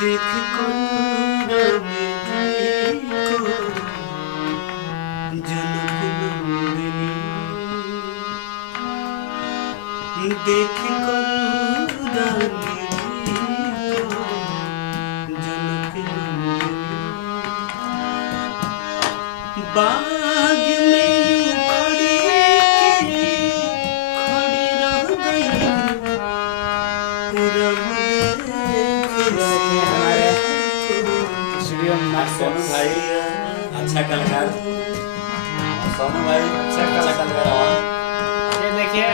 देख कुंड में को जनक नंदिनी देख कुंड में को जनक नंदिनी बाग में यूं खड़ी रह गई रब सोनू भाई अच्छा कलाकार, सोनू भाई अच्छा कलाकार। ये देखिए